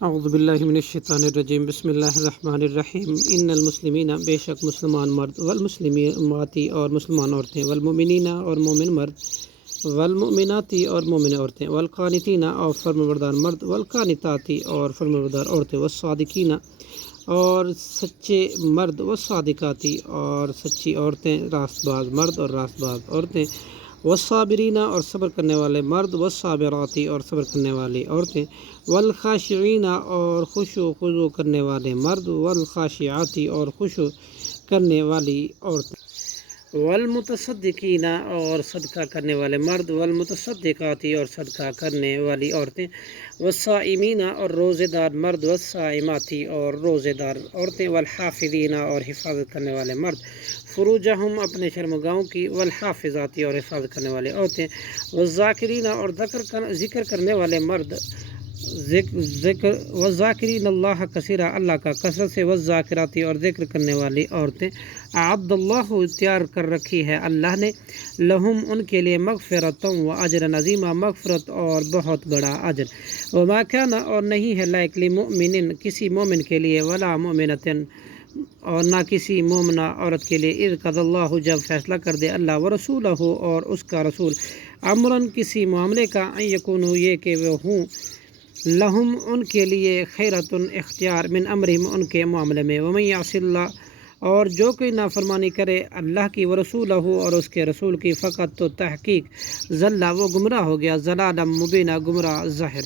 اعوذ باللہ من الشیطان الرجیم بسم اللہ الرحمن الرحیم ان المسلمین بے شک مسلمان مرد والمسلماتی اور مسلمان عورتیں والمؤمنین اور مومن مرد والمؤمناتی اور مومن عورتیں والقانتین اور فرمانبردار مرد والقانتاتی اور فرمانبردار عورتیں والصادقین اور سچے مرد والصادقاتی اور سچی عورتیں راست باز مرد اور راست باز عورتیں والصابرین اور صبر کرنے والے مرد والصابراتی اور صبر کرنے والی عورتیں والخاشعین اور خشوع خضوع کرنے والے مرد والخاشعاتی اور خشوع کرنے والی عورتیں والمتصدقین اور صدقہ کرنے والے مرد والمتصدقاتی اور صدقہ کرنے والی عورتیں والصائمین اور روزے دار مرد والصائماتی اور روزے دار عورتیں والحافظین اور حفاظت کرنے والے مرد فروجہم اپنے شرمگاہوں کی والحافظاتی اور حفاظت کرنے والے عورتیں والذاکرین اور ذکر کرنے والے مرد والذاکرین اللہ کثیرا اللہ کا کثرت سے والذاکراتی اور ذکر کرنے والی عورتیں اعد اللہ تیار کر رکھی ہے اللہ نے لہم ان کے لیے مغفرتوں و اجر عظیمہ مغفرت اور بہت بڑا اجر وما کان اور نہیں ہے لائق لمؤمن کسی مومن کے لیے ولا مؤمنۃ اور نہ کسی مومنہ عورت کے لیے اذ قضى اللہ جب فیصلہ کر دے اللہ ورسولہ اور اس کا رسول امراً کسی معاملے کا ان یکونوا یہ کہ وہ ہوں لہم ان کے لیے خیرۃ اختیار من امرہم ان کے معاملے میں ومن یعص اللہ اور جو کوئی نافرمانی کرے اللہ کی ورسولہ اور اس کے رسول کی فقط تو تحقیق ضل وہ گمراہ ہو گیا ضلالا مبینہ گمراہ ظاہر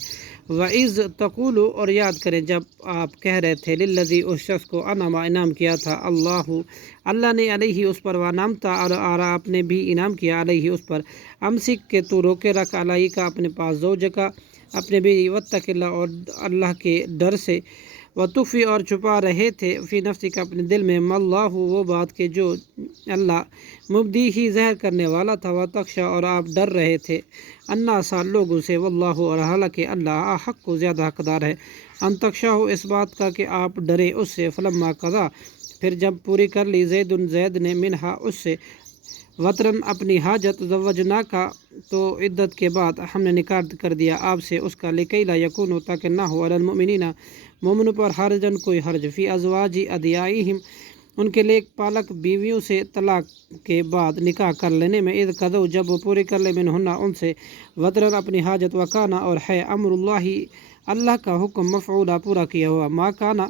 وَإِذْ تَقُولُ اور یاد کریں جب آپ کہہ رہے تھے للذی اس شخص کو انعم انعام کیا تھا اللہ نے علیہ اس پر وانعمتا اور آپ نے بھی انعام کیا علیہ اس پر امسک کے تو روکے رکھ علیہ کا اپنے پاس زوجہ کا اپنے بھی واتق اللہ اور اللہ کے ڈر سے وتخفی اور چھپا رہے تھے فی نفسی کا اپنے دل میں ما اللہ وہ بات کہ جو اللہ مبدی ہی ظاہر کرنے والا تھا وتخشا اور آپ ڈر رہے تھے الناس لوگوں سے واللہ اور حالانکہ اللہ حق کو زیادہ حقدار ہے ان تخشا ہو اس بات کا کہ آپ ڈرے اس سے فلما قضا پھر جب پوری کر لی زید نے منہا اس سے وطرن اپنی حاجت زوجنا کا تو عدت کے بعد ہم نے نکاح کر دیا آپ سے اس کا لکی لا یکون تاکہ نہ ہو علی المؤمنین مومنوں پر حرجن کوئی حرج فی ازواج ادعیائہم ان کے لیے پالک بیویوں سے طلاق کے بعد نکاح کر لینے میں اذ قضوا جب وہ پوری کر لے منہن ان سے وطرن اپنی حاجت وکانا اور ہے امر اللہ اللہ کا حکم مفعولا پورا کیا ہوا ما کانا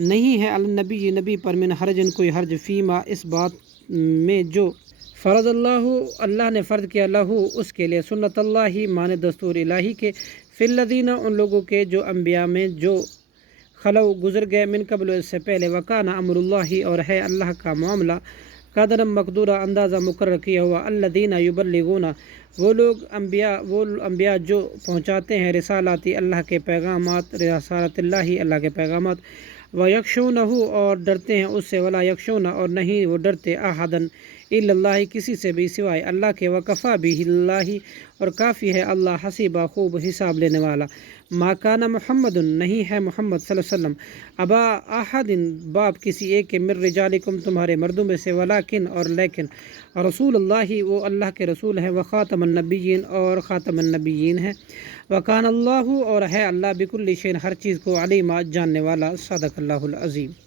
نہیں ہے النبی نبی پر من حرجن کوئی حرج فیما اس بات میں جو فرض اللہ نے فرض کیا لہو اس کے لیے سنت اللہ مان دستور الہی کے فی الذین ان لوگوں کے جو انبیاء میں جو خلو گزر گئے من قبل اس سے پہلے وکانا امر اللہ اور ہے اللہ کا معاملہ قدرم مقدورہ اندازہ مقرر کیا ہوا الذین یبلغون وہ انبیاء جو پہنچاتے ہیں رسالاتی اللہ کے پیغامات رسالت اللہ کے پیغامات ویخشونہ اور ڈرتے ہیں اس سے ولا یخشون اور نہیں وہ ڈرتے احدن الا اللہ کسی سے بھی سوائے اللہ کے وکفا بھی اللہ اور کافی ہے اللہ حسیبہ خوب حساب لینے والا ما کان محمد نہیں ہے محمد صلی اللہ علیہ وسلم ابا احد باپ کسی ایک کے من رجالکم تمہارے مردوں میں سے ولیکن اور لیکن رسول اللہ وہ اللہ کے رسول ہیں وخاتم النبیین اور خاتم النبیین ہیں وکان اللہ اور ہے اللہ بکل شیء ہر چیز کو علیما جاننے والا صدق اللہ العظیم.